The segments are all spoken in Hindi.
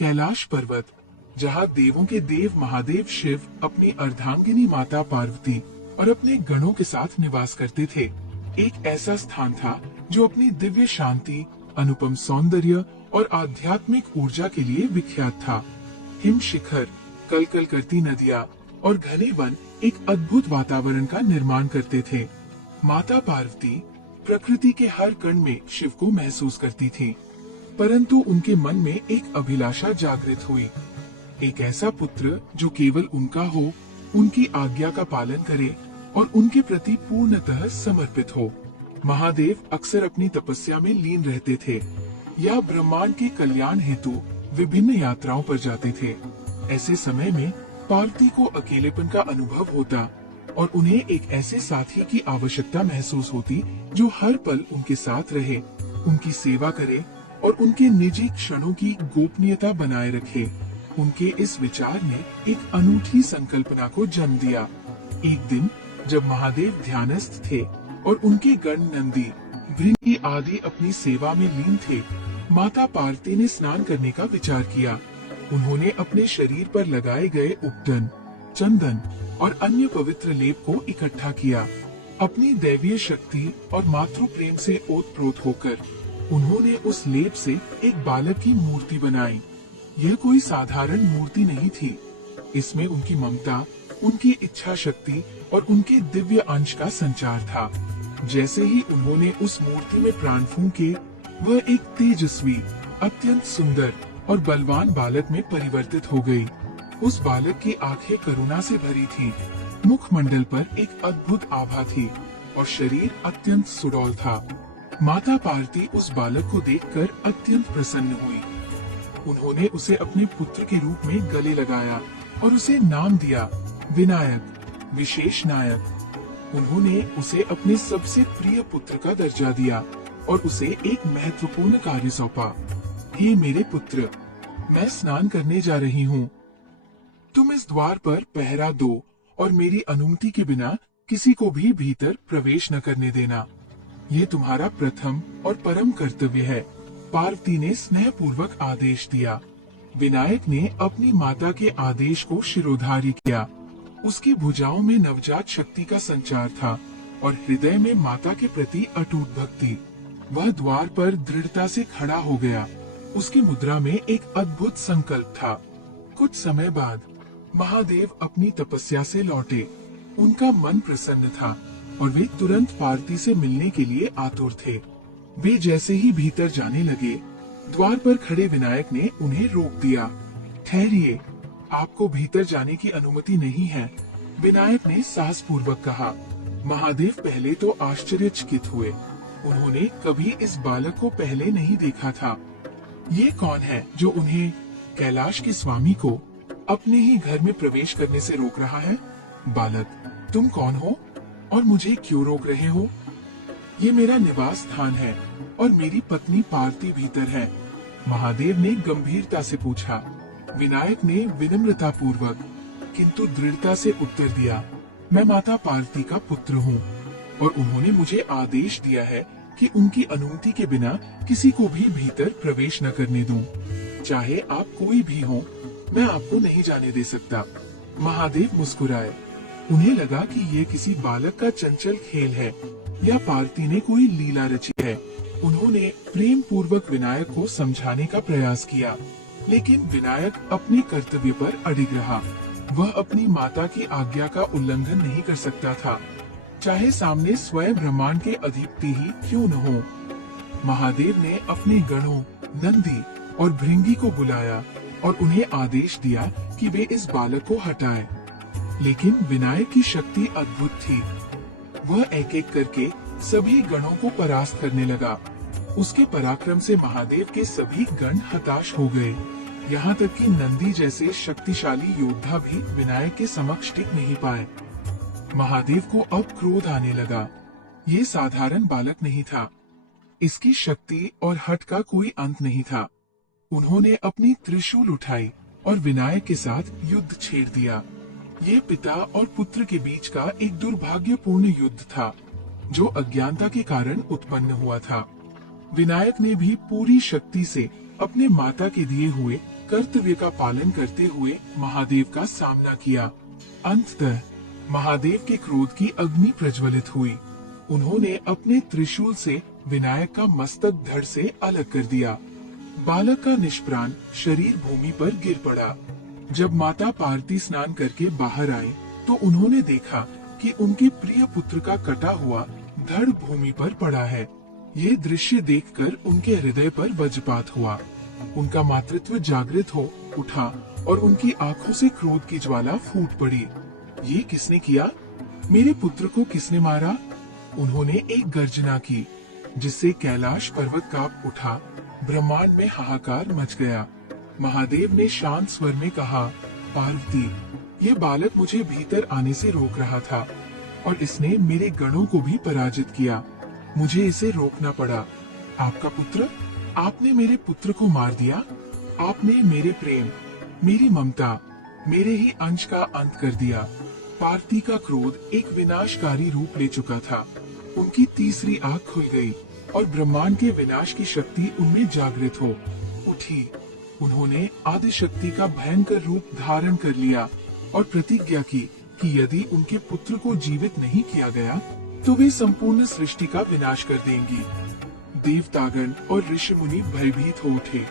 कैलाश पर्वत, जहाँ देवों के देव महादेव शिव अपनी अर्धांगिनी माता पार्वती और अपने गणों के साथ निवास करते थे, एक ऐसा स्थान था जो अपनी दिव्य शांति, अनुपम सौंदर्य और आध्यात्मिक ऊर्जा के लिए विख्यात था। हिम शिखर, कलकल करती नदियाँ और घने वन एक अद्भुत वातावरण का निर्माण करते थे। माता पार्वती प्रकृति के हर कण में शिव को महसूस करती थी, परंतु उनके मन में एक अभिलाषा जागृत हुई, एक ऐसा पुत्र जो केवल उनका हो, उनकी आज्ञा का पालन करे और उनके प्रति पूर्णतः समर्पित हो। महादेव अक्सर अपनी तपस्या में लीन रहते थे या ब्रह्मांड के कल्याण हेतु विभिन्न यात्राओं पर जाते थे। ऐसे समय में पार्वती को अकेलेपन का अनुभव होता और उन्हें एक ऐसे साथी की आवश्यकता महसूस होती जो हर पल उनके साथ रहे, उनकी सेवा करे और उनके निजी क्षणों की गोपनीयता बनाए रखे। उनके इस विचार ने एक अनूठी संकल्पना को जन्म दिया। एक दिन जब महादेव ध्यानस्थ थे और उनके गण नंदी, भृंगी आदि अपनी सेवा में लीन थे, माता पार्वती ने स्नान करने का विचार किया। उन्होंने अपने शरीर पर लगाए गए उपटन, चंदन और अन्य पवित्र लेप को इकट्ठा किया। अपनी दैवीय शक्ति और मातृ प्रेम से ओतप्रोत होकर उन्होंने उस लेप से एक बालक की मूर्ति बनाई। यह कोई साधारण मूर्ति नहीं थी। इसमें उनकी ममता, उनकी इच्छा शक्ति और उनके दिव्य अंश का संचार था। जैसे ही उन्होंने उस मूर्ति में प्राण फूंके, वह एक तेजस्वी, अत्यंत सुंदर और बलवान बालक में परिवर्तित हो गई। उस बालक की आंखें करुणा से भरी थीं, मुखमंडल पर एक अद्भुत आभा थी और शरीर अत्यंत सुडौल था। माता पार्वती उस बालक को देखकर अत्यंत प्रसन्न हुई। उन्होंने उसे अपने पुत्र के रूप में गले लगाया और उसे नाम दिया विनायक, विशेष नायक। उन्होंने उसे अपने सबसे प्रिय पुत्र का दर्जा दिया और उसे एक महत्वपूर्ण कार्य सौंपा। हे मेरे पुत्र, मैं स्नान करने जा रही हूँ। तुम इस द्वार पर पहरा दो और मेरी अनुमति के बिना किसी को भी भीतर प्रवेश न करने देना। ये तुम्हारा प्रथम और परम कर्तव्य है। पार्वती ने स्नेह पूर्वक आदेश दिया। विनायक ने अपनी माता के आदेश को शिरोधार्य किया। उसकी भुजाओं में नवजात शक्ति का संचार था और हृदय में माता के प्रति अटूट भक्ति। वह द्वार पर दृढ़ता से खड़ा हो गया। उसकी मुद्रा में एक अद्भुत संकल्प था। कुछ समय बाद महादेव अपनी तपस्या से लौटे। उनका मन प्रसन्न था और वे तुरंत पार्वती से मिलने के लिए आतुर थे। वे जैसे ही भीतर जाने लगे, द्वार पर खड़े विनायक ने उन्हें रोक दिया। ठहरिए, आपको भीतर जाने की अनुमति नहीं है, विनायक ने साहस पूर्वक कहा। महादेव पहले तो आश्चर्यचकित हुए। उन्होंने कभी इस बालक को पहले नहीं देखा था। ये कौन है जो उन्हें, कैलाश के स्वामी को, अपने ही घर में प्रवेश करने से रोक रहा है? बालक, तुम कौन हो और मुझे क्यों रोक रहे हो? ये मेरा निवास स्थान है और मेरी पत्नी पार्वती भीतर है, महादेव ने गंभीरता से पूछा। विनायक ने विनम्रता पूर्वक किंतु दृढ़ता से उत्तर दिया, मैं माता पार्वती का पुत्र हूँ और उन्होंने मुझे आदेश दिया है कि उनकी अनुमति के बिना किसी को भी भीतर प्रवेश न करने दूं। चाहे आप कोई भी हो, मैं आपको नहीं जाने दे सकता। महादेव मुस्कुराए। उन्हें लगा कि ये किसी बालक का चंचल खेल है या पार्वती ने कोई लीला रची है। उन्होंने प्रेम पूर्वक विनायक को समझाने का प्रयास किया, लेकिन विनायक अपने कर्तव्य पर अडिग रहा। वह अपनी माता की आज्ञा का उल्लंघन नहीं कर सकता था, चाहे सामने स्वयं ब्रह्मांड के अधिपति ही क्यों न हो। महादेव ने अपने गणों, नंदी और भृंगी को बुलाया और उन्हें आदेश दिया कि वे इस बालक को हटाएं। लेकिन विनायक की शक्ति अद्भुत थी। वह एक एक करके सभी गणों को परास्त करने लगा। उसके पराक्रम से महादेव के सभी गण हताश हो गए। यहाँ तक कि नंदी जैसे शक्तिशाली योद्धा भी विनायक के समक्ष टिक नहीं पाए। महादेव को अब क्रोध आने लगा। ये साधारण बालक नहीं था। इसकी शक्ति और हठ का कोई अंत नहीं था। उन्होंने अपनी त्रिशूल उठाई और विनायक के साथ युद्ध छेड़ दिया। ये पिता और पुत्र के बीच का एक दुर्भाग्यपूर्ण युद्ध था, जो अज्ञानता के कारण उत्पन्न हुआ था। विनायक ने भी पूरी शक्ति से अपने माता के दिए हुए कर्तव्य का पालन करते हुए महादेव का सामना किया। अंततः महादेव के क्रोध की अग्नि प्रज्वलित हुई। उन्होंने अपने त्रिशूल से विनायक का मस्तक धड़ से अलग कर दिया। बालक का निष्प्राण शरीर भूमि पर गिर पड़ा। जब माता पार्वती स्नान करके बाहर आई तो उन्होंने देखा कि उनके प्रिय पुत्र का कटा हुआ धड़ भूमि पर पड़ा है। ये दृश्य देखकर उनके हृदय पर वज्रपात हुआ। उनका मातृत्व जागृत हो उठा और उनकी आंखों से क्रोध की ज्वाला फूट पड़ी। ये किसने किया? मेरे पुत्र को किसने मारा? उन्होंने एक गर्जना की जिससे कैलाश पर्वत कांप उठा। ब्रह्मांड में हाहाकार मच गया। महादेव ने शांत स्वर में कहा, पार्वती, ये बालक मुझे भीतर आने से रोक रहा था और इसने मेरे गणों को भी पराजित किया। मुझे इसे रोकना पड़ा। आपका पुत्र? आपने मेरे पुत्र को मार दिया। आपने मेरे प्रेम, मेरी ममता, मेरे ही अंश का अंत कर दिया। पार्वती का क्रोध एक विनाशकारी रूप ले चुका था। उनकी तीसरी आंख खुल गई और ब्रह्मांड के विनाश की शक्ति उनमें जागृत हो उठी। उन्होंने आदिशक्ति का भयंकर रूप धारण कर लिया और प्रतिज्ञा की कि यदि उनके पुत्र को जीवित नहीं किया गया तो वे संपूर्ण सृष्टि का विनाश कर देंगी। देवतागण और ऋषि मुनि भयभीत हो उठे।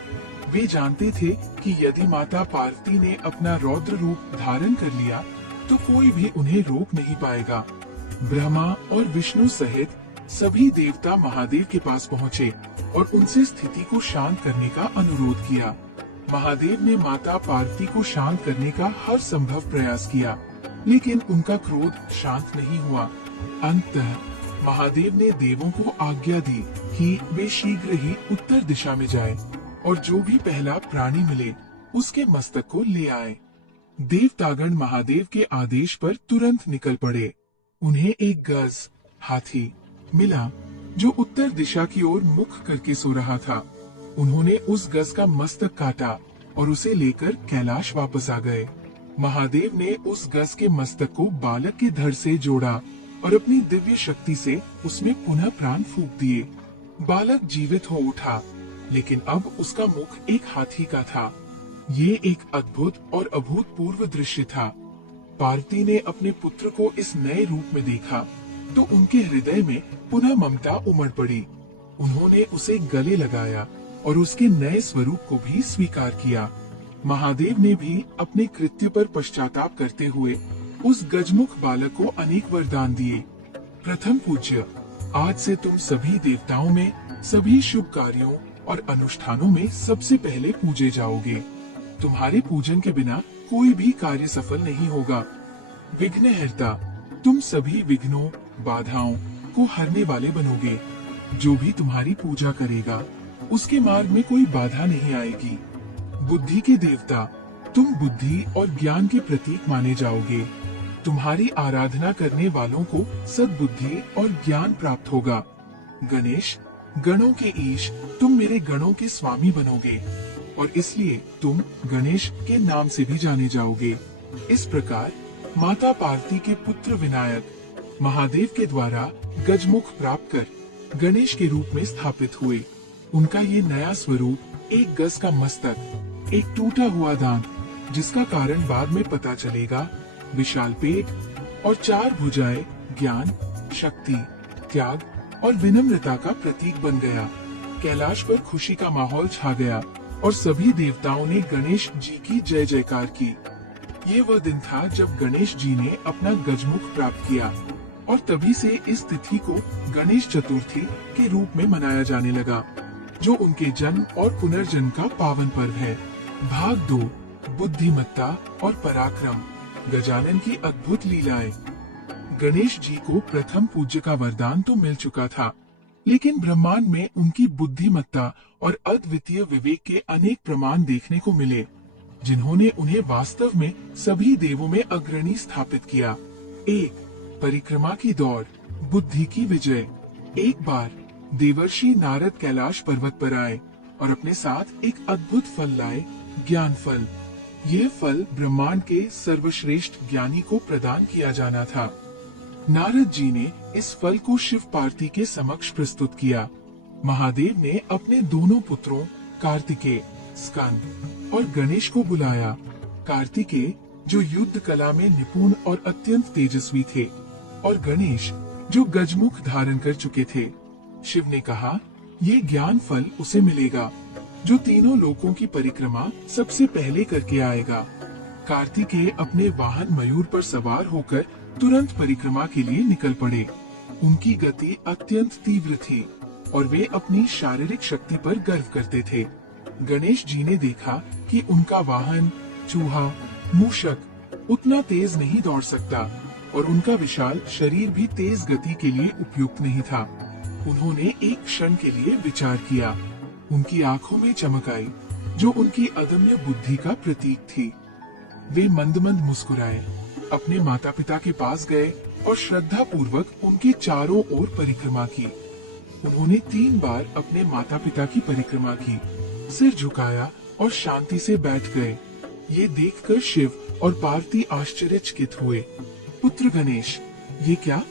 वे जानते थे कि यदि माता पार्वती ने अपना रौद्र रूप धारण कर लिया तो कोई भी उन्हें रोक नहीं पाएगा। ब्रह्मा और विष्णु सहित सभी देवता महादेव के पास पहुँचे और उनसे स्थिति को शांत करने का अनुरोध किया। महादेव ने माता पार्वती को शांत करने का हर संभव प्रयास किया, लेकिन उनका क्रोध शांत नहीं हुआ। अंततः महादेव ने देवों को आज्ञा दी कि वे शीघ्र ही उत्तर दिशा में जाएं और जो भी पहला प्राणी मिले उसके मस्तक को ले आए। देवतागण महादेव के आदेश पर तुरंत निकल पड़े। उन्हें एक गज हाथी मिला जो उत्तर दिशा की ओर मुख करके सो रहा था। उन्होंने उस गज का मस्तक काटा और उसे लेकर कैलाश वापस आ गए। महादेव ने उस गज के मस्तक को बालक के धड़ से जोड़ा और अपनी दिव्य शक्ति से उसमें पुनः प्राण फूंक दिए। बालक जीवित हो उठा, लेकिन अब उसका मुख एक हाथी का था। ये एक अद्भुत और अभूतपूर्व दृश्य था। पार्वती ने अपने पुत्र को इस नए रूप में देखा तो उनके हृदय में पुनः ममता उमड़ पड़ी। उन्होंने उसे गले लगाया और उसके नए स्वरूप को भी स्वीकार किया। महादेव ने भी अपने कृत्य पर पश्चाताप करते हुए उस गजमुख बालक को अनेक वरदान दिए। प्रथम पूज्य, आज से तुम सभी देवताओं में, सभी शुभ कार्यों और अनुष्ठानों में सबसे पहले पूजे जाओगे। तुम्हारे पूजन के बिना कोई भी कार्य सफल नहीं होगा। विघ्नहर्ता, तुम सभी विघ्नों, बाधाओं को हरने वाले बनोगे। जो भी तुम्हारी पूजा करेगा उसके मार्ग में कोई बाधा नहीं आएगी। बुद्धि के देवता, तुम बुद्धि और ज्ञान के प्रतीक माने जाओगे। तुम्हारी आराधना करने वालों को सद्बुद्धि और ज्ञान प्राप्त होगा। गणेश, गणों के ईश, तुम मेरे गणों के स्वामी बनोगे और इसलिए तुम गणेश के नाम से भी जाने जाओगे। इस प्रकार माता पार्वती के पुत्र विनायक महादेव के द्वारा गजमुख प्राप्त कर गणेश के रूप में स्थापित हुए। उनका ये नया स्वरूप एक गज का मस्तक, एक टूटा हुआ दांत, जिसका कारण बाद में पता चलेगा, विशाल पेट और 4 भुजाएं ज्ञान, शक्ति, त्याग और विनम्रता का प्रतीक बन गया। कैलाश पर खुशी का माहौल छा गया और सभी देवताओं ने गणेश जी की जय जयकार की। ये वह दिन था जब गणेश जी ने अपना गजमुख प्राप्त किया और तभी से इस तिथि को गणेश चतुर्थी के रूप में मनाया जाने लगा, जो उनके जन्म और पुनर्जन्म का पावन पर्व है। भाग 2, बुद्धिमत्ता और पराक्रम, गजानन की अद्भुत लीलाएं। गणेश जी को प्रथम पूज्य का वरदान तो मिल चुका था, लेकिन ब्रह्मांड में उनकी बुद्धिमत्ता और अद्वितीय विवेक के अनेक प्रमाण देखने को मिले, जिन्होंने उन्हें वास्तव में सभी देवों में अग्रणी स्थापित किया। 1. परिक्रमा की दौड़, बुद्धि की विजय। एक बार देवर्षि नारद कैलाश पर्वत पर आए और अपने साथ एक अद्भुत फल लाए, ज्ञान फल। यह फल ब्रह्मांड के सर्वश्रेष्ठ ज्ञानी को प्रदान किया जाना था। नारद जी ने इस फल को शिव पार्वती के समक्ष प्रस्तुत किया। महादेव ने अपने दोनों पुत्रों कार्तिकेय, स्कंद और गणेश को बुलाया। कार्तिकेय जो युद्ध कला में निपुण और अत्यंत तेजस्वी थे, और गणेश जो गजमुख धारण कर चुके थे। शिव ने कहा, ये ज्ञान फल उसे मिलेगा जो तीनों लोकों की परिक्रमा सबसे पहले करके आएगा। कार्तिकेय अपने वाहन मयूर पर सवार होकर तुरंत परिक्रमा के लिए निकल पड़े। उनकी गति अत्यंत तीव्र थी और वे अपनी शारीरिक शक्ति पर गर्व करते थे। गणेश जी ने देखा कि उनका वाहन चूहा, मूषक उतना तेज नहीं दौड़ सकता और उनका विशाल शरीर भी तेज गति के लिए उपयुक्त नहीं था। उन्होंने एक क्षण के लिए विचार किया। उनकी आंखों में चमक आई जो उनकी अदम्य बुद्धि का प्रतीक थी। वे मंद मंद मुस्कुराए, अपने माता पिता के पास गए और श्रद्धा पूर्वक उनके चारों ओर परिक्रमा की। उन्होंने 3 बार अपने माता पिता की परिक्रमा की, सिर झुकाया और शांति से बैठ गए। ये देखकर शिव और पार्वती आश्चर्यचकित हुए। पुत्र गणेश, ये क्या,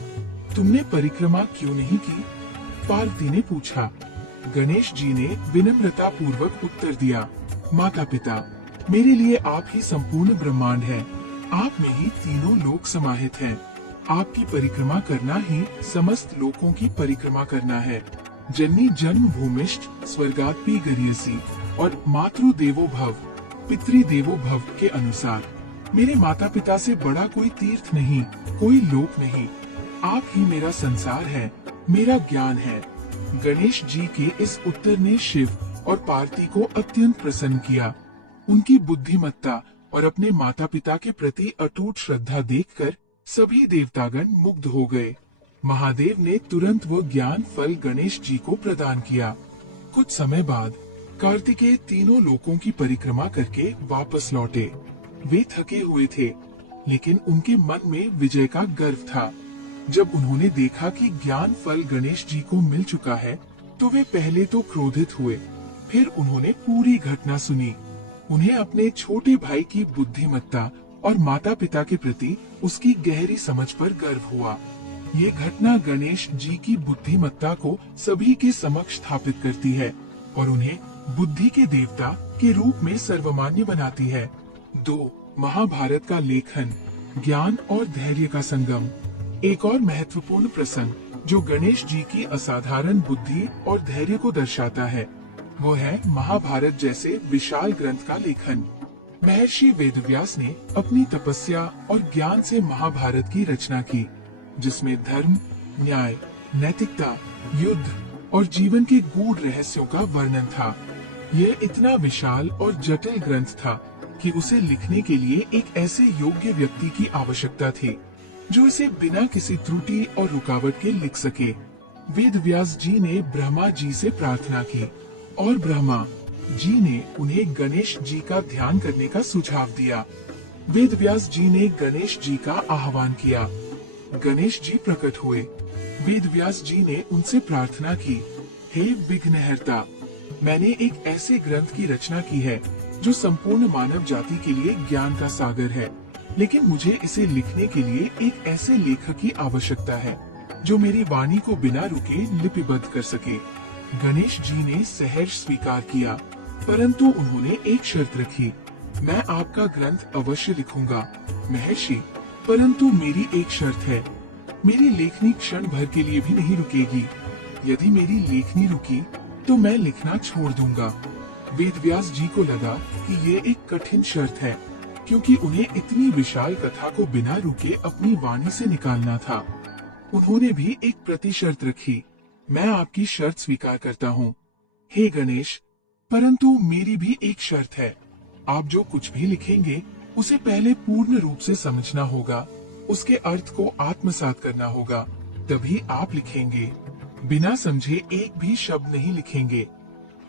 तुमने परिक्रमा क्यों नहीं की? पार्वती ने पूछा। गणेश जी ने विनम्रता पूर्वक उत्तर दिया, माता पिता, मेरे लिए आप ही संपूर्ण ब्रह्मांड हैं। आप में ही तीनों लोक समाहित हैं। आपकी परिक्रमा करना ही समस्त लोकों की परिक्रमा करना है। जननी जन्म भूमिष्ठ स्वर्गात्पी गरियसी और मातृ देवो भव पितृ देवो भव के अनुसार मेरे माता पिता से बड़ा कोई तीर्थ नहीं, कोई लोक नहीं। आप ही मेरा संसार है, मेरा ज्ञान है। गणेश जी के इस उत्तर ने शिव और पार्वती को अत्यंत प्रसन्न किया। उनकी बुद्धिमत्ता और अपने माता पिता के प्रति अटूट श्रद्धा देखकर सभी देवतागण मुग्ध हो गए। महादेव ने तुरंत वो ज्ञान फल गणेश जी को प्रदान किया। कुछ समय बाद कार्तिकेय तीनों लोकों की परिक्रमा करके वापस लौटे। वे थके हुए थे, लेकिन उनके मन में विजय का गर्व था। जब उन्होंने देखा कि ज्ञान फल गणेश जी को मिल चुका है, तो वे पहले तो क्रोधित हुए, फिर उन्होंने पूरी घटना सुनी। उन्हें अपने छोटे भाई की बुद्धिमत्ता और माता पिता के प्रति उसकी गहरी समझ पर गर्व हुआ। ये घटना गणेश जी की बुद्धिमत्ता को सभी के समक्ष स्थापित करती है और उन्हें बुद्धि के देवता के रूप में सर्वमान्य बनाती है। 2. महाभारत का लेखन, ज्ञान और धैर्य का संगम। एक और महत्वपूर्ण प्रसंग जो गणेश जी की असाधारण बुद्धि और धैर्य को दर्शाता है, वो है महाभारत जैसे विशाल ग्रंथ का लेखन। महर्षि वेदव्यास ने अपनी तपस्या और ज्ञान से महाभारत की रचना की, जिसमें धर्म, न्याय, नैतिकता, युद्ध और जीवन के गूढ़ रहस्यों का वर्णन था। यह इतना विशाल और जटिल ग्रंथ था कि उसे लिखने के लिए एक ऐसे योग्य व्यक्ति की आवश्यकता थी जो इसे बिना किसी त्रुटि और रुकावट के लिख सके। वेदव्यास जी ने ब्रह्मा जी से प्रार्थना की और ब्रह्मा जी ने उन्हें गणेश जी का ध्यान करने का सुझाव दिया। वेदव्यास जी ने गणेश जी का आह्वान किया। गणेश जी प्रकट हुए। वेदव्यास जी ने उनसे प्रार्थना की, हे विघ्नहर्ता, मैंने एक ऐसे ग्रंथ की रचना की है जो संपूर्ण मानव जाति के लिए ज्ञान का सागर है, लेकिन मुझे इसे लिखने के लिए एक ऐसे लेखक की आवश्यकता है जो मेरी वाणी को बिना रुके लिपिबद्ध कर सके। गणेश जी ने सहर्ष स्वीकार किया, परंतु उन्होंने एक शर्त रखी, मैं आपका ग्रंथ अवश्य लिखूंगा महर्षि, परंतु मेरी एक शर्त है, मेरी लेखनी क्षण भर के लिए भी नहीं रुकेगी। यदि मेरी लेखनी रुकी तो मैं लिखना छोड़ दूंगा। वेदव्यास जी को लगा कि ये एक कठिन शर्त है, क्योंकि उन्हें इतनी विशाल कथा को बिना रुके अपनी वाणी से निकालना था। उन्होंने भी एक प्रतिशर्त रखी, मैं आपकी शर्त स्वीकार करता हूँ हे गणेश, परंतु मेरी भी एक शर्त है, आप जो कुछ भी लिखेंगे उसे पहले पूर्ण रूप से समझना होगा, उसके अर्थ को आत्मसात करना होगा, तभी आप लिखेंगे। बिना समझे एक भी शब्द नहीं लिखेंगे।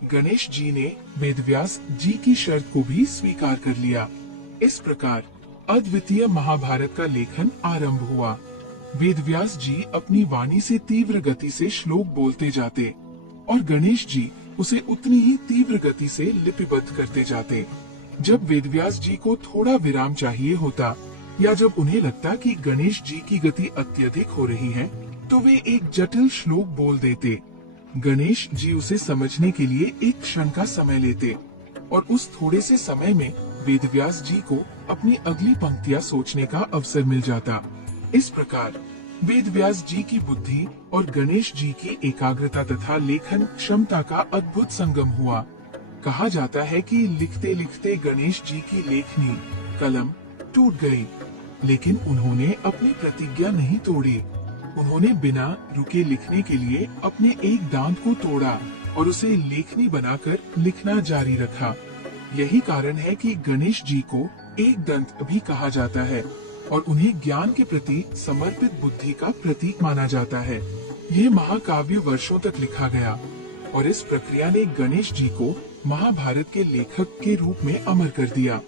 गणेश जी ने वेदव्यास जी की शर्त को भी स्वीकार कर लिया। इस प्रकार अद्वितीय महाभारत का लेखन आरंभ हुआ। वेदव्यास जी अपनी वाणी से तीव्र गति से श्लोक बोलते जाते और गणेश जी उसे उतनी ही तीव्र गति से लिपिबद्ध करते जाते। जब वेदव्यास जी को थोड़ा विराम चाहिए होता या जब उन्हें लगता कि गणेश जी की गति अत्यधिक हो रही है, तो वे एक जटिल श्लोक बोल देते। गणेश जी उसे समझने के लिए एक क्षण का समय लेते, और उस थोड़े से समय में वेदव्यास जी को अपनी अगली पंक्तियां सोचने का अवसर मिल जाता। इस प्रकार वेदव्यास जी की बुद्धि और गणेश जी की एकाग्रता तथा लेखन क्षमता का अद्भुत संगम हुआ। कहा जाता है कि लिखते लिखते गणेश जी की लेखनी कलम टूट गई, लेकिन उन्होंने अपनी प्रतिज्ञा नहीं तोड़ी। उन्होंने बिना रुके लिखने के लिए अपने एक दांत को तोड़ा और उसे लेखनी बनाकर लिखना जारी रखा। यही कारण है कि गणेश जी को एक दंत भी कहा जाता है और उन्हें ज्ञान के प्रति समर्पित बुद्धि का प्रतीक माना जाता है। ये महाकाव्य वर्षों तक लिखा गया और इस प्रक्रिया ने गणेश जी को महाभारत के लेखक के रूप में अमर कर दिया,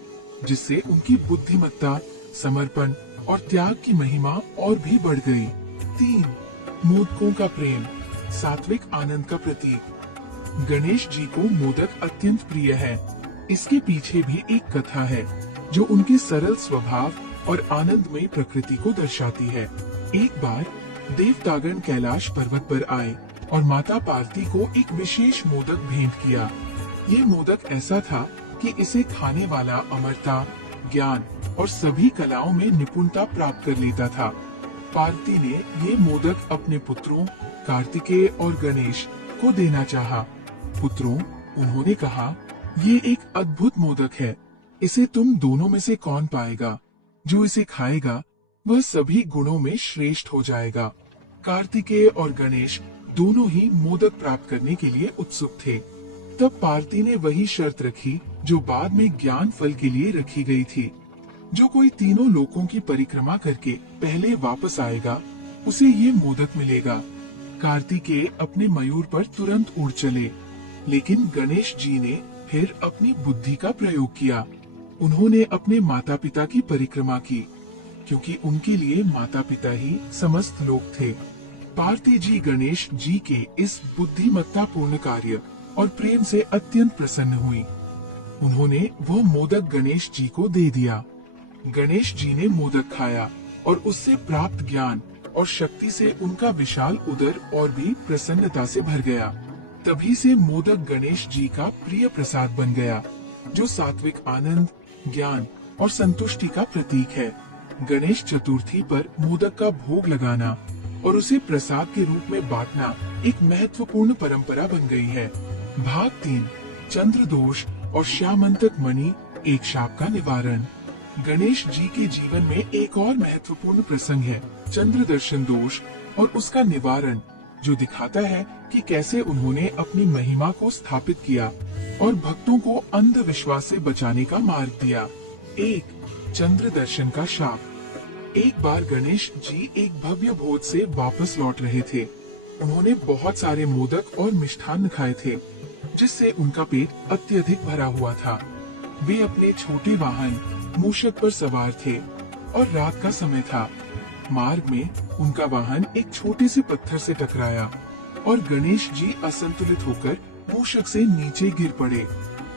जिससे उनकी बुद्धिमत्ता, समर्पण और त्याग की महिमा और भी बढ़ गई। 3. मोदकों का प्रेम, सात्विक आनंद का प्रतीक। गणेश जी को मोदक अत्यंत प्रिय है। इसके पीछे भी एक कथा है जो उनके सरल स्वभाव और आनंदमयी प्रकृति को दर्शाती है। एक बार देवतागण कैलाश पर्वत पर आए और माता पार्वती को एक विशेष मोदक भेंट किया। ये मोदक ऐसा था कि इसे खाने वाला अमरता, ज्ञान और सभी कलाओं में निपुणता प्राप्त कर लेता था। पार्वती ने ये मोदक अपने पुत्रों कार्तिकेय और गणेश को देना चाहा। पुत्रों, उन्होंने कहा, ये एक अद्भुत मोदक है, इसे तुम दोनों में से कौन पाएगा? जो इसे खाएगा वह सभी गुणों में श्रेष्ठ हो जाएगा। कार्तिकेय और गणेश दोनों ही मोदक प्राप्त करने के लिए उत्सुक थे। तब पार्वती ने वही शर्त रखी जो बाद में ज्ञान फल के लिए रखी गई थी। जो कोई तीनों लोकों की परिक्रमा करके पहले वापस आएगा उसे ये मोदक मिलेगा। कार्तिकेय अपने मयूर पर तुरंत उड़ चले, लेकिन गणेश जी ने फिर अपनी बुद्धि का प्रयोग किया। उन्होंने अपने माता पिता की परिक्रमा की, क्योंकि उनके लिए माता पिता ही समस्त लोक थे। पार्वती जी गणेश जी के इस बुद्धिमत्ता पूर्ण कार्य और प्रेम से अत्यंत प्रसन्न हुई। उन्होंने वो मोदक गणेश जी को दे दिया। गणेश जी ने मोदक खाया और उससे प्राप्त ज्ञान और शक्ति से उनका विशाल उदर और भी प्रसन्नता से भर गया। तभी से मोदक गणेश जी का प्रिय प्रसाद बन गया, जो सात्विक आनंद, ज्ञान और संतुष्टि का प्रतीक है। गणेश चतुर्थी पर मोदक का भोग लगाना और उसे प्रसाद के रूप में बांटना एक महत्वपूर्ण परंपरा बन गई है। भाग 3, चंद्र दोष और श्यामंतक मणि, एक शाप का निवारण। गणेश जी के जीवन में एक और महत्वपूर्ण प्रसंग है, चंद्र दर्शन दोष और उसका निवारण, जो दिखाता है कि कैसे उन्होंने अपनी महिमा को स्थापित किया और भक्तों को अंधविश्वास से बचाने का मार्ग दिया। 1. चंद्र दर्शन का शाप। एक बार गणेश जी एक भव्य भोज से वापस लौट रहे थे। उन्होंने बहुत सारे मोदक और मिष्ठान्न खाए थे, जिससे उनका पेट अत्यधिक भरा हुआ था। वे अपने छोटे वाहन मूषक पर सवार थे और रात का समय था। मार्ग में उनका वाहन एक छोटे से पत्थर से टकराया और गणेश जी असंतुलित होकर मूषक से नीचे गिर पड़े।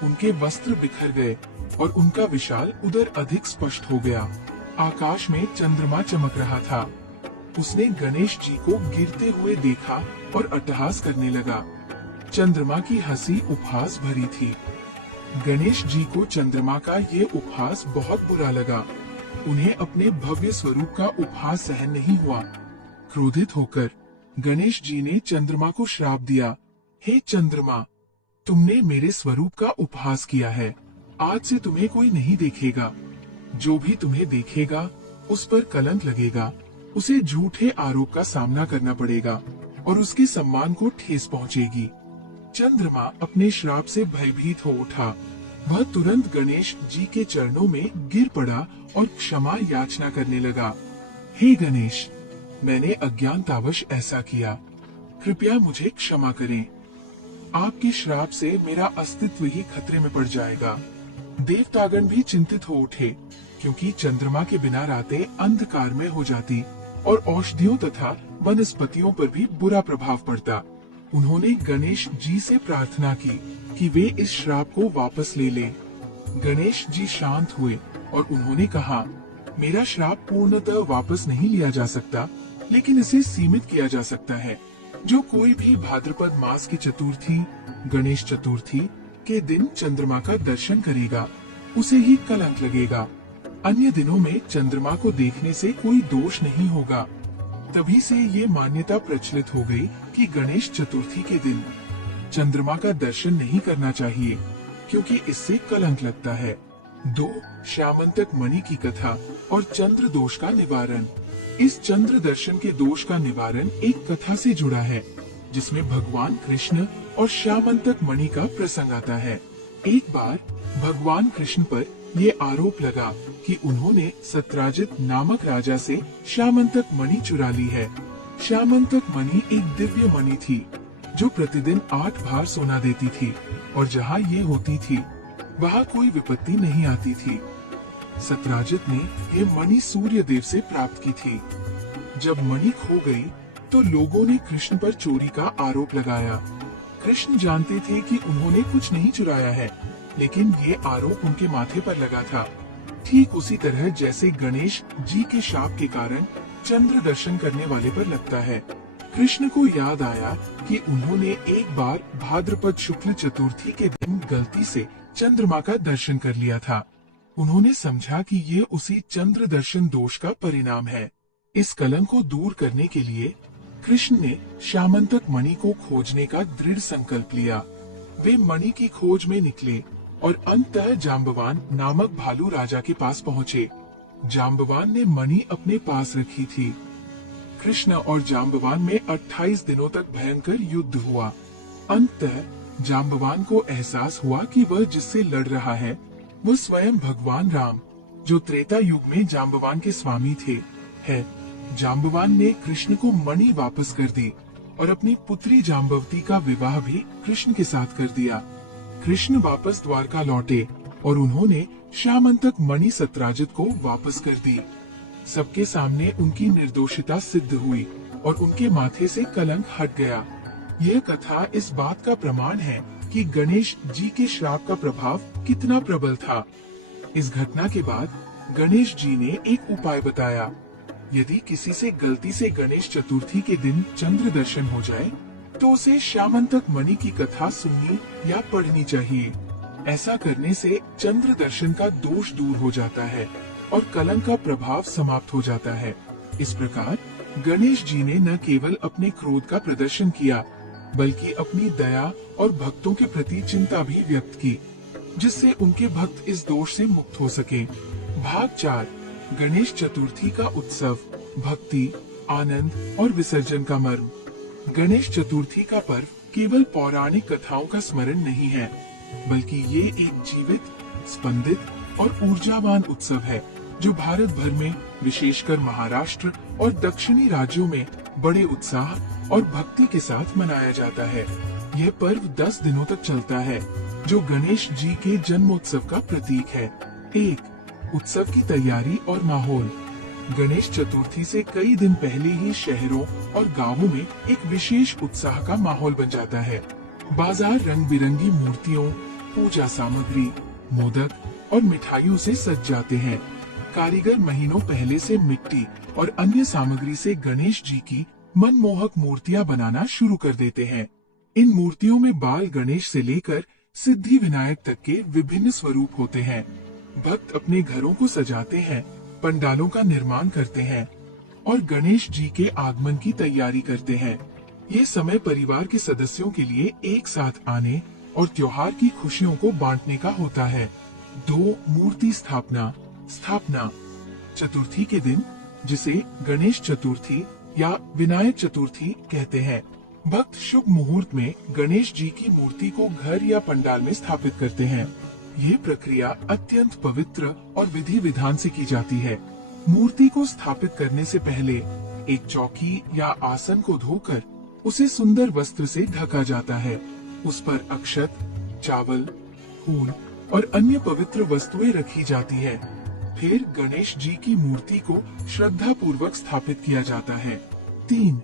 उनके वस्त्र बिखर गए और उनका विशाल उदर अधिक स्पष्ट हो गया। आकाश में चंद्रमा चमक रहा था। उसने गणेश जी को गिरते हुए देखा और अट्टहास करने लगा। चंद्रमा की हंसी उपहास भरी थी। गणेश जी को चंद्रमा का ये उपहास बहुत बुरा लगा। उन्हें अपने भव्य स्वरूप का उपहास सहन नहीं हुआ। क्रोधित होकर गणेश जी ने चंद्रमा को श्राप दिया, हे चंद्रमा, तुमने मेरे स्वरूप का उपहास किया है। आज से तुम्हें कोई नहीं देखेगा। जो भी तुम्हें देखेगा उस पर कलंक लगेगा। उसे झूठे आरोप का सामना करना पड़ेगा और उसके सम्मान को ठेस पहुंचेगी। चंद्रमा अपने श्राप से भयभीत हो उठा। वह तुरंत गणेश जी के चरणों में गिर पड़ा और क्षमा याचना करने लगा। हे गणेश, मैंने अज्ञानतावश ऐसा किया, कृपया मुझे क्षमा करें। आपके श्राप से मेरा अस्तित्व ही खतरे में पड़ जाएगा। देवतागण भी चिंतित हो उठे, क्योंकि चंद्रमा के बिना रातें अंधकार में हो जाती और औषधियों तथा वनस्पतियों पर भी बुरा प्रभाव पड़ता। उन्होंने गणेश जी से प्रार्थना की कि वे इस श्राप को वापस ले लें। गणेश जी शांत हुए और उन्होंने कहा, मेरा श्राप पूर्णतः वापस नहीं लिया जा सकता, लेकिन इसे सीमित किया जा सकता है। जो कोई भी भाद्रपद मास की चतुर्थी, गणेश चतुर्थी के दिन चंद्रमा का दर्शन करेगा उसे ही कलंक लगेगा। अन्य दिनों में चंद्रमा को देखने से कोई दोष नहीं होगा। तभी से ये मान्यता प्रचलित हो गई कि गणेश चतुर्थी के दिन चंद्रमा का दर्शन नहीं करना चाहिए, क्योंकि इससे कलंक लगता है। 2. श्यामंतक मणि की कथा और चंद्र दोष का निवारण। इस चंद्र दर्शन के दोष का निवारण एक कथा से जुड़ा है, जिसमें भगवान कृष्ण और श्यामंतक मणि का प्रसंग आता है। एक बार भगवान कृष्ण पर ये आरोप लगा कि उन्होंने सत्राजित नामक राजा से श्यामंतक मणि चुरा ली है। श्यामंतक मणि एक दिव्य मणि थी जो प्रतिदिन 8 भार सोना देती थी, और जहाँ ये होती थी वहाँ कोई विपत्ति नहीं आती थी। सत्राजित ने ये मणि सूर्य देव से प्राप्त की थी। जब मणि खो गई तो लोगों ने कृष्ण पर चोरी का आरोप लगाया। कृष्ण जानते थे कि उन्होंने कुछ नहीं चुराया है, लेकिन ये आरोप उनके माथे पर लगा था। ठीक उसी तरह जैसे गणेश जी के शाप के कारण चंद्र दर्शन करने वाले पर लगता है। कृष्ण को याद आया कि उन्होंने एक बार भाद्रपद शुक्ल चतुर्थी के दिन गलती से चंद्रमा का दर्शन कर लिया था। उन्होंने समझा कि ये उसी चंद्र दर्शन दोष का परिणाम है। इस कलंक को दूर करने के लिए कृष्ण ने श्यामंतक मणि को खोजने का दृढ़ संकल्प लिया। वे मणि की खोज में निकले और अंततः जाम्बवान नामक भालू राजा के पास पहुँचे। जाम्बवान ने मणि अपने पास रखी थी। कृष्ण और जाम्बवान में 28 दिनों तक भयंकर युद्ध हुआ। अंततः जाम्बवान को एहसास हुआ कि वह जिससे लड़ रहा है वह स्वयं भगवान राम, जो त्रेता युग में जाम्बवान के स्वामी थे, है। जाम्बवान ने कृष्ण को मणि वापस कर दी और अपनी पुत्री जाम्बवती का विवाह भी कृष्ण के साथ कर दिया। कृष्ण वापस द्वारका लौटे और उन्होंने श्यामंतक मणि सत्राजित को वापस कर दी। सबके सामने उनकी निर्दोषिता सिद्ध हुई और उनके माथे से कलंक हट गया। यह कथा इस बात का प्रमाण है कि गणेश जी के श्राप का प्रभाव कितना प्रबल था। इस घटना के बाद गणेश जी ने एक उपाय बताया। यदि किसी से गलती से गणेश चतुर्थी के दिन चंद्र दर्शन हो जाए तो उसे श्यामंतक मणि की कथा सुननी या पढ़नी चाहिए। ऐसा करने से चंद्र दर्शन का दोष दूर हो जाता है और कलंक का प्रभाव समाप्त हो जाता है। इस प्रकार गणेश जी ने न केवल अपने क्रोध का प्रदर्शन किया, बल्कि अपनी दया और भक्तों के प्रति चिंता भी व्यक्त की, जिससे उनके भक्त इस दोष से मुक्त हो सके। भाग 4 गणेश चतुर्थी का उत्सव, भक्ति, आनंद और विसर्जन का मर्म। गणेश चतुर्थी का पर्व केवल पौराणिक कथाओं का स्मरण नहीं है, बल्कि ये एक जीवित, स्पंदित और ऊर्जावान उत्सव है जो भारत भर में, विशेषकर महाराष्ट्र और दक्षिणी राज्यों में बड़े उत्साह और भक्ति के साथ मनाया जाता है। यह पर्व 10 दिनों तक चलता है, जो गणेश जी के जन्मोत्सव का प्रतीक है। 1. उत्सव की तैयारी और माहौल। गणेश चतुर्थी से कई दिन पहले ही शहरों और गांवों में एक विशेष उत्साह का माहौल बन जाता है। बाजार रंग बिरंगी मूर्तियों, पूजा सामग्री, मोदक और मिठाइयों से सज जाते हैं। कारीगर महीनों पहले से मिट्टी और अन्य सामग्री से गणेश जी की मनमोहक मूर्तियां बनाना शुरू कर देते हैं। इन मूर्तियों में बाल गणेश से लेकर सिद्धि विनायक तक के विभिन्न स्वरूप होते हैं। भक्त अपने घरों को सजाते हैं, पंडालों का निर्माण करते हैं और गणेश जी के आगमन की तैयारी करते हैं। ये समय परिवार के सदस्यों के लिए एक साथ आने और त्योहार की खुशियों को बांटने का होता है। 2. मूर्ति स्थापना। चतुर्थी के दिन, जिसे गणेश चतुर्थी या विनायक चतुर्थी कहते हैं, भक्त शुभ मुहूर्त में गणेश जी की मूर्ति को घर या पंडाल में स्थापित करते हैं। ये प्रक्रिया अत्यंत पवित्र और विधि विधान से की जाती है। मूर्ति को स्थापित करने से पहले एक चौकी या आसन को धोकर उसे सुंदर वस्त्र से ढका जाता है। उस पर अक्षत, चावल, फूल और अन्य पवित्र वस्तुएं रखी जाती है। फिर गणेश जी की मूर्ति को श्रद्धा पूर्वक स्थापित किया जाता है। 3.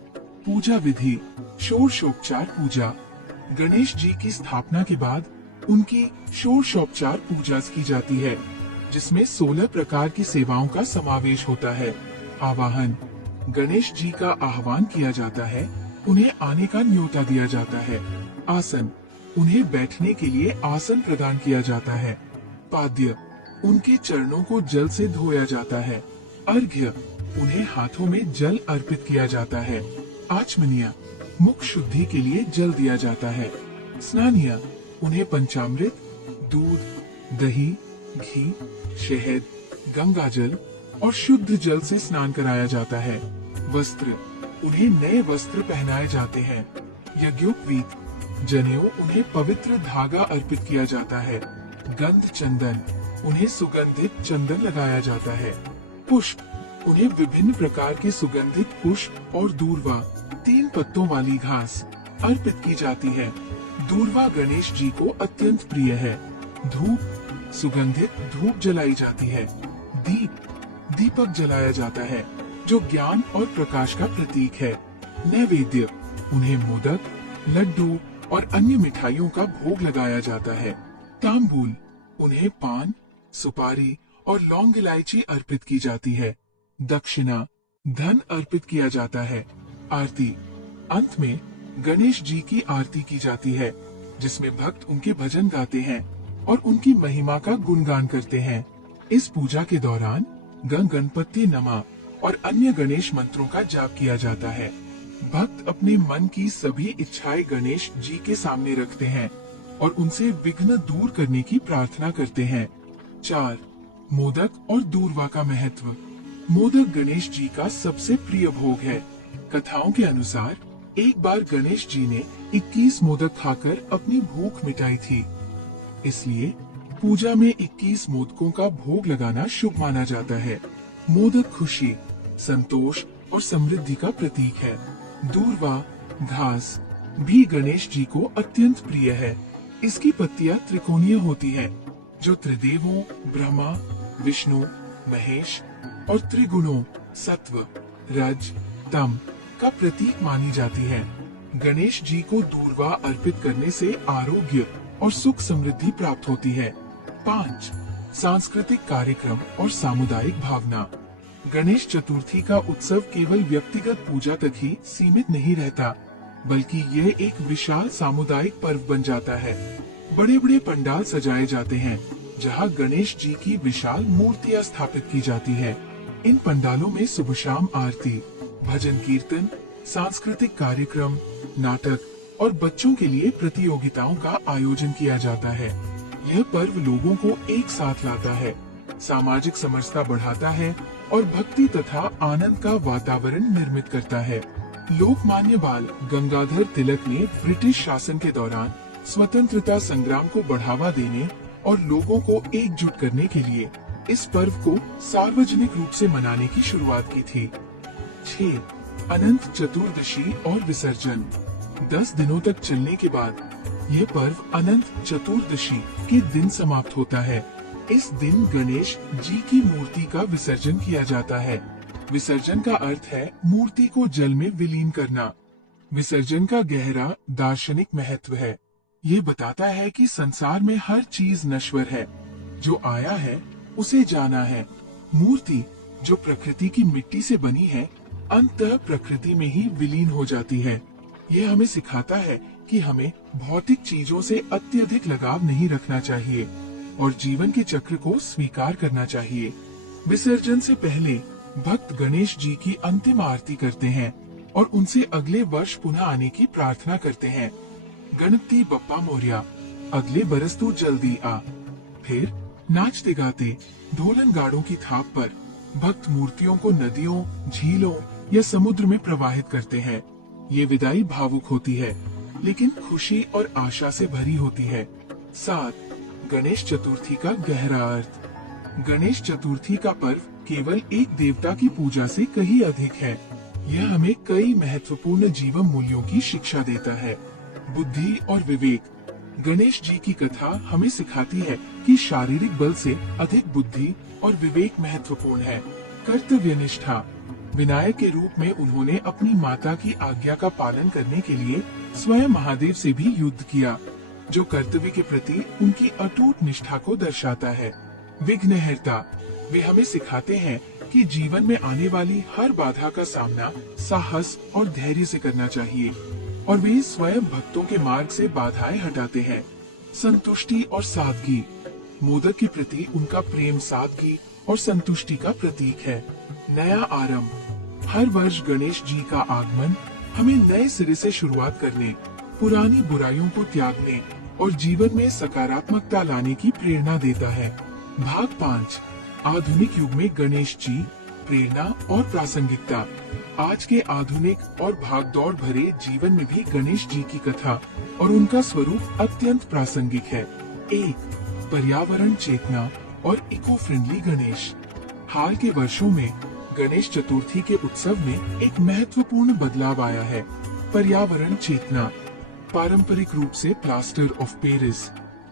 पूजा विधि, षोडशोपचार पूजा। गणेश जी की स्थापना के बाद उनकी षोडशोपचार पूजा की जाती है, जिसमें 16 प्रकार की सेवाओं का समावेश होता है। आवाहन, गणेश जी का आह्वान किया जाता है, उन्हें आने का न्योता दिया जाता है। आसन, उन्हें बैठने के लिए आसन प्रदान किया जाता है। पाद्य, उनके चरणों को जल से धोया जाता है। अर्घ्य, उन्हें हाथों में जल अर्पित किया जाता है। आचमनिया, मुख शुद्धि के लिए जल दिया जाता है। स्नानिया, उन्हें पंचामृत, दूध, दही, घी, शहद, गंगाजल और शुद्ध जल से स्नान कराया जाता है। वस्त्र, उन्हें नए वस्त्र पहनाए जाते हैं। यज्ञोपवीत, जनेऊ, उन्हें पवित्र धागा अर्पित किया जाता है। गंध चंदन, उन्हें सुगंधित चंदन लगाया जाता है। पुष्प, उन्हें विभिन्न प्रकार के सुगंधित पुष्प और दूर्वा, 3 पत्तों वाली घास अर्पित की जाती है। दूर्वा गणेश जी को अत्यंत प्रिय है। धूप, सुगंधित धूप जलाई जाती है। दीप, दीपक जलाया जाता है जो ज्ञान और प्रकाश का प्रतीक है। नैवेद्य, उन्हें मोदक, लड्डू और अन्य मिठाइयों का भोग लगाया जाता है। तांबूल, उन्हें पान, सुपारी और लौंग इलायची अर्पित की जाती है। दक्षिणा, धन अर्पित किया जाता है। आरती, अंत में गणेश जी की आरती की जाती है जिसमें भक्त उनके भजन गाते हैं और उनकी महिमा का गुणगान करते हैं। इस पूजा के दौरान गं गणपति नमः और अन्य गणेश मंत्रों का जाप किया जाता है। भक्त अपने मन की सभी इच्छाएं गणेश जी के सामने रखते हैं और उनसे विघ्न दूर करने की प्रार्थना करते हैं। 4. मोदक और दूर्वा का महत्व। मोदक गणेश जी का सबसे प्रिय भोग है। कथाओं के अनुसार एक बार गणेश जी ने 21 मोदक खाकर अपनी भूख मिटाई थी, इसलिए पूजा में 21 मोदकों का भोग लगाना शुभ माना जाता है। मोदक खुशी, संतोष और समृद्धि का प्रतीक है। दूर्वा, घास, भी गणेश जी को अत्यंत प्रिय है। इसकी पत्तियां त्रिकोणीय होती हैं, जो त्रिदेवों ब्रह्मा, विष्णु, महेश और त्रिगुणों सत्व, रज, तम का प्रतीक मानी जाती है। गणेश जी को दूर्वा अर्पित करने से आरोग्य और सुख समृद्धि प्राप्त होती है। 5. सांस्कृतिक कार्यक्रम और सामुदायिक भावना। गणेश चतुर्थी का उत्सव केवल व्यक्तिगत पूजा तक ही सीमित नहीं रहता, बल्कि यह एक विशाल सामुदायिक पर्व बन जाता है। बड़े बड़े पंडाल सजाए जाते हैं जहां गणेश जी की विशाल मूर्तियां स्थापित की जाती है। इन पंडालों में सुबह शाम आरती, भजन कीर्तन, सांस्कृतिक कार्यक्रम, नाटक और बच्चों के लिए प्रतियोगिताओं का आयोजन किया जाता है। यह पर्व लोगों को एक साथ लाता है, सामाजिक समरसता बढ़ाता है और भक्ति तथा आनंद का वातावरण निर्मित करता है। लोकमान्य बाल गंगाधर तिलक ने ब्रिटिश शासन के दौरान स्वतंत्रता संग्राम को बढ़ावा देने और लोगों को एकजुट करने के लिए इस पर्व को सार्वजनिक रूप से मनाने की शुरुआत की थी। 6. अनंत चतुर्दशी और विसर्जन। 10 दिनों तक चलने के बाद यह पर्व अनंत चतुर्दशी के दिन समाप्त होता है। इस दिन गणेश जी की मूर्ति का विसर्जन किया जाता है। विसर्जन का अर्थ है मूर्ति को जल में विलीन करना। विसर्जन का गहरा दार्शनिक महत्व है। ये बताता है कि संसार में हर चीज नश्वर है, जो आया है उसे जाना है। मूर्ति जो प्रकृति की मिट्टी से बनी है, अंततः प्रकृति में ही विलीन हो जाती है। यह हमें सिखाता है कि हमें भौतिक चीजों से अत्यधिक लगाव नहीं रखना चाहिए और जीवन के चक्र को स्वीकार करना चाहिए। विसर्जन से पहले भक्त गणेश जी की अंतिम आरती करते हैं और उनसे अगले वर्ष पुनः आने की प्रार्थना करते हैं। गणपति बप्पा मोरया, अगले बरस तू जल्दी आ। फिर नाचते गाते ढोलन गाड़ों की थाप पर भक्त मूर्तियों को नदियों, झीलों या समुद्र में प्रवाहित करते हैं। ये विदाई भावुक होती है, लेकिन खुशी और आशा से भरी होती है। 7. गणेश चतुर्थी का गहरा अर्थ। गणेश चतुर्थी का पर्व केवल एक देवता की पूजा से कहीं अधिक है। यह हमें कई महत्वपूर्ण जीवन मूल्यों की शिक्षा देता है। बुद्धि और विवेक। गणेश जी की कथा हमें सिखाती है कि शारीरिक बल से अधिक बुद्धि और विवेक महत्वपूर्ण है। कर्तव्य निष्ठा। विनायक के रूप में उन्होंने अपनी माता की आज्ञा का पालन करने के लिए स्वयं महादेव से भी युद्ध किया, जो कर्तव्य के प्रति उनकी अटूट निष्ठा को दर्शाता है। विघ्नहर्ता। वे हमें सिखाते हैं कि जीवन में आने वाली हर बाधा का सामना साहस और धैर्य से करना चाहिए। और वे स्वयं भक्तों के मार्ग से बाधाएं हटाते हैं। संतुष्टि और सादगी, मोदक के प्रति उनका प्रेम सादगी और संतुष्टि का प्रतीक है। नया आरंभ, हर वर्ष गणेश जी का आगमन हमें नए सिरे से शुरुआत करने, पुरानी बुराइयों को त्यागने और जीवन में सकारात्मकता लाने की प्रेरणा देता है। भाग 5, आधुनिक युग में गणेश जी, प्रेरणा और प्रासंगिकता। आज के आधुनिक और भागदौड़ भरे जीवन में भी गणेश जी की कथा और उनका स्वरूप अत्यंत प्रासंगिक है। 1, पर्यावरण चेतना और इको फ्रेंडली गणेश। हाल के वर्षों में गणेश चतुर्थी के उत्सव में एक महत्वपूर्ण बदलाव आया है। पर्यावरण चेतना, पारंपरिक रूप से प्लास्टर ऑफ पेरिस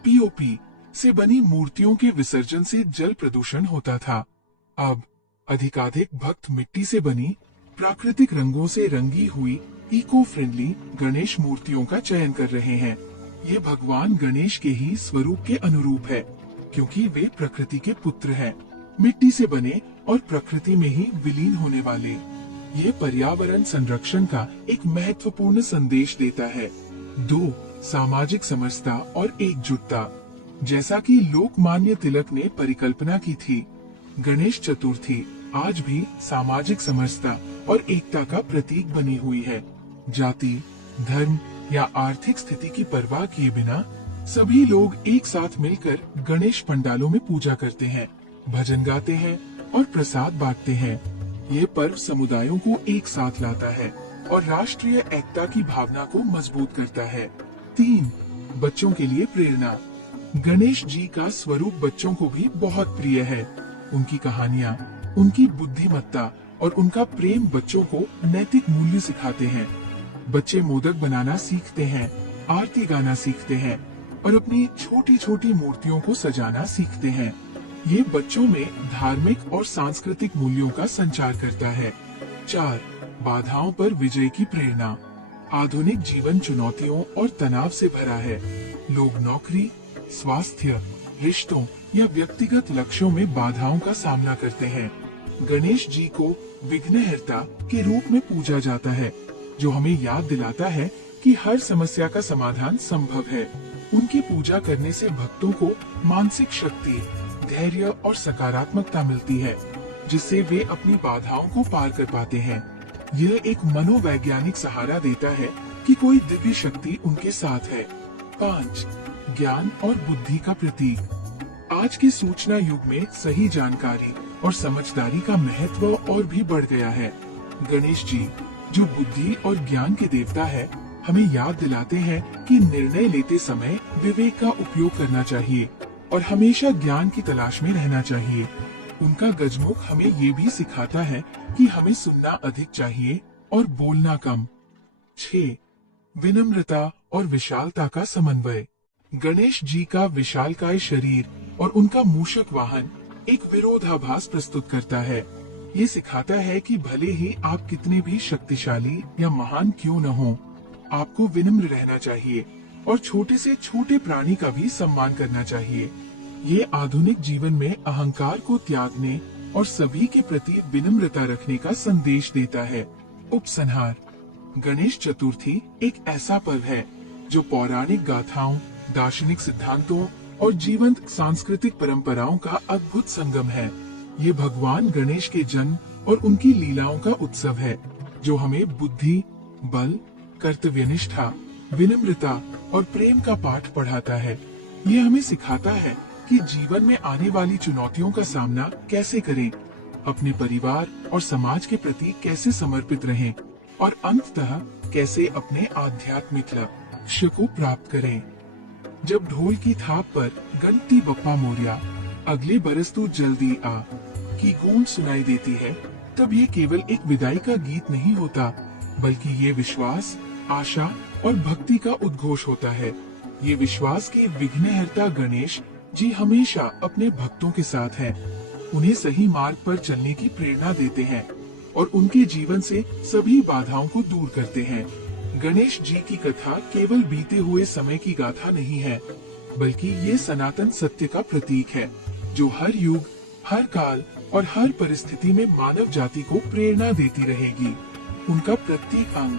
(पीओपी) से बनी मूर्तियों के विसर्जन से जल प्रदूषण होता था। अब अधिकाधिक भक्त मिट्टी से बनी प्राकृतिक रंगों से रंगी हुई इको फ्रेंडली गणेश मूर्तियों का चयन कर रहे हैं। ये भगवान गणेश के ही स्वरूप के अनुरूप है, क्योंकि वे प्रकृति के पुत्र हैं, मिट्टी से बने और प्रकृति में ही विलीन होने वाले। ये पर्यावरण संरक्षण का एक महत्वपूर्ण संदेश देता है। 2, सामाजिक समरसता और एकजुटता। जैसा कि लोकमान्य तिलक ने परिकल्पना की थी, गणेश चतुर्थी आज भी सामाजिक समरसता और एकता का प्रतीक बनी हुई है। जाति, धर्म या आर्थिक स्थिति की परवाह किए बिना सभी लोग एक साथ मिलकर गणेश पंडालों में पूजा करते हैं, भजन गाते हैं और प्रसाद बांटते हैं। ये पर्व समुदायों को एक साथ लाता है और राष्ट्रीय एकता की भावना को मजबूत करता है। 3, बच्चों के लिए प्रेरणा। गणेश जी का स्वरूप बच्चों को भी बहुत प्रिय है। उनकी कहानियाँ, उनकी बुद्धिमत्ता और उनका प्रेम बच्चों को नैतिक मूल्य सिखाते हैं। बच्चे मोदक बनाना सीखते हैं, आरती गाना सीखते हैं और अपनी छोटी छोटी मूर्तियों को सजाना सीखते हैं। ये बच्चों में धार्मिक और सांस्कृतिक मूल्यों का संचार करता है। 4, बाधाओं पर विजय की प्रेरणा। आधुनिक जीवन चुनौतियों और तनाव से भरा है। लोग नौकरी, स्वास्थ्य, रिश्तों या व्यक्तिगत लक्ष्यों में बाधाओं का सामना करते हैं। गणेश जी को विघ्नहर्ता के रूप में पूजा जाता है, जो हमें याद दिलाता है कि हर समस्या का समाधान संभव है। उनकी पूजा करने से भक्तों को मानसिक शक्ति, धैर्य और सकारात्मकता मिलती है, जिससे वे अपनी बाधाओं को पार कर पाते हैं। यह एक मनोवैज्ञानिक सहारा देता है कि कोई दिव्य शक्ति उनके साथ है। 5, ज्ञान और बुद्धि का प्रतीक। आज के सूचना युग में सही जानकारी और समझदारी का महत्व और भी बढ़ गया है। गणेश जी, जो बुद्धि और ज्ञान के देवता है, हमें याद दिलाते हैं कि निर्णय लेते समय विवेक का उपयोग करना चाहिए और हमेशा ज्ञान की तलाश में रहना चाहिए। उनका गजमुख हमें ये भी सिखाता है कि हमें सुनना अधिक चाहिए और बोलना कम। 6, विनम्रता और विशालता का समन्वय। गणेश जी का विशालकाय शरीर और उनका मूषक वाहन एक विरोधाभास प्रस्तुत करता है। ये सिखाता है कि भले ही आप कितने भी शक्तिशाली या महान क्यों न हो, आपको विनम्र रहना चाहिए और छोटे से छोटे प्राणी का भी सम्मान करना चाहिए। ये आधुनिक जीवन में अहंकार को त्यागने और सभी के प्रति विनम्रता रखने का संदेश देता है। उपसंहार, गणेश चतुर्थी एक ऐसा पर्व है जो पौराणिक गाथाओं, दार्शनिक सिद्धांतों और जीवंत सांस्कृतिक परंपराओं का अद्भुत संगम है। ये भगवान गणेश के जन्म और उनकी लीलाओं का उत्सव है, जो हमें बुद्धि, बल, कर्तव्यनिष्ठा, विनम्रता और प्रेम का पाठ पढ़ाता है। ये हमें सिखाता है कि जीवन में आने वाली चुनौतियों का सामना कैसे करें, अपने परिवार और समाज के प्रति कैसे समर्पित रहें और अंततः कैसे अपने आध्यात्मिक लक्ष्य को प्राप्त करें। जब ढोल की थाप पर गणपति बप्पा मोरया, अगले बरस तू जल्दी आ की गूंज सुनाई देती है, तब ये केवल एक विदाई का गीत नहीं होता, बल्कि ये विश्वास, आशा और भक्ति का उद्घोष होता है। ये विश्वास कि विघ्नहर्ता गणेश जी हमेशा अपने भक्तों के साथ हैं, उन्हें सही मार्ग पर चलने की प्रेरणा देते हैं और उनके जीवन से सभी बाधाओं को दूर करते हैं। गणेश जी की कथा केवल बीते हुए समय की गाथा नहीं है, बल्कि ये सनातन सत्य का प्रतीक है, जो हर युग, हर काल और हर परिस्थिति में मानव जाति को प्रेरणा देती रहेगी। उनका प्रत्येक अंग,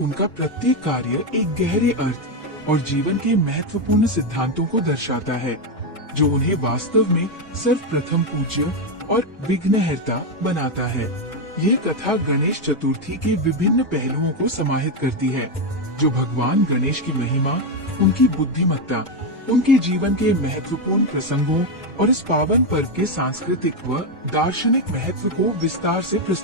उनका प्रत्येक कार्य एक गहरे अर्थ और जीवन के महत्वपूर्ण सिद्धांतों को दर्शाता है, जो उन्हें वास्तव में सर्वप्रथम पूज्य और विघ्नहर्ता बनाता है। यह कथा गणेश चतुर्थी के विभिन्न पहलुओं को समाहित करती है, जो भगवान गणेश की महिमा, उनकी बुद्धिमत्ता, उनके जीवन के महत्वपूर्ण प्रसंगों और इस पावन पर्व के सांस्कृतिक व दार्शनिक महत्व को विस्तार से प्रस्तुत